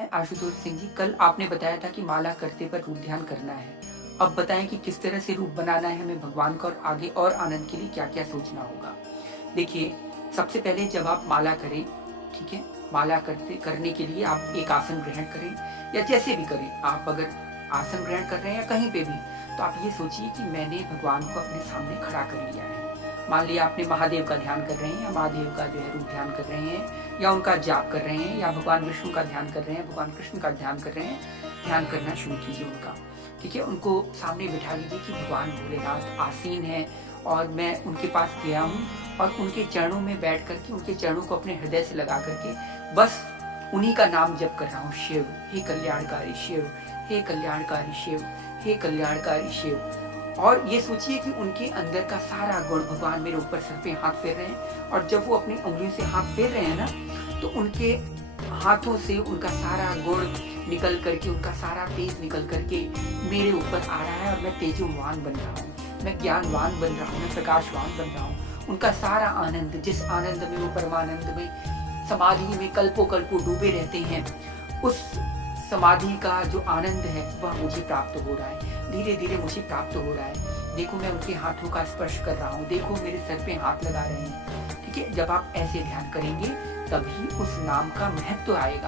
आशुतोष सिंह जी, कल आपने बताया था कि माला करते पर रूप ध्यान करना है। अब बताएँ कि किस तरह से रूप बनाना है हमें भगवान का और आगे और आनंद के लिए क्या-क्या सोचना होगा? देखिए, सबसे पहले जब आप माला करें, ठीक है? माला करने के लिए आप एक आसन ग्रहण करें या जैसे भी करें। आप अगर आसन ग्रहण कर रहे हैं या कहीं पे भी, तो आप ये सोचिए कि मैंने भगवान को अपने सामने खड़ा कर लिया है। मान लिया आपने महादेव का ध्यान कर रहे हैं या महादेव का जो है रूप ध्यान कर रहे हैं या उनका जाप कर रहे हैं या भगवान विष्णु का ध्यान कर रहे हैं, भगवान कृष्ण का ध्यान कर रहे हैं, ध्यान करना शुरू कीजिए उनका, ठीक है? उनको सामने बिठा लीजिए कि भगवान भोलेनाथ आसीन हैं और मैं उनके पास गया हूँ और उनके चरणों में बैठ कर के उनके चरणों को अपने हृदय से लगा कर के बस उन्हीं का नाम जप कर रहा हूँ, शिव, हे कल्याणकारी शिव, हे कल्याणकारी शिव, हे कल्याणकारी शिव। और ये सोचिए कि उनके अंदर का सारा गुण भगवान मेरे ऊपर सर पे हाथ फेर रहे हैं और जब वो अपनी उंगलियों से हाथ फेर रहे हैं ना, तो उनके हाथों से उनका सारा गुण निकल करके, उनका सारा तेज निकल करके मेरे ऊपर आ रहा है और मैं तेजोवान बन रहा हूँ, मैं ज्ञानवान बन रहा हूँ, मैं प्रकाशवान बन रहा हूँ। उनका सारा आनंद, जिस आनंद में वो परमानंद में समाधि में कल्पों-कल्पों डूबे रहते हैं, उस समाधि का जो आनंद है वह मुझे प्राप्त हो रहा है। धीरे-धीरे मुझे प्राप्त हो रहा है। देखो मैं उनके हाथों का स्पर्श कर रहा हूँ, देखो मेरे सर पे हाथ लगा रहे हैं, ठीक है? जब आप ऐसे ध्यान करेंगे तभी उस नाम का महत्व आएगा।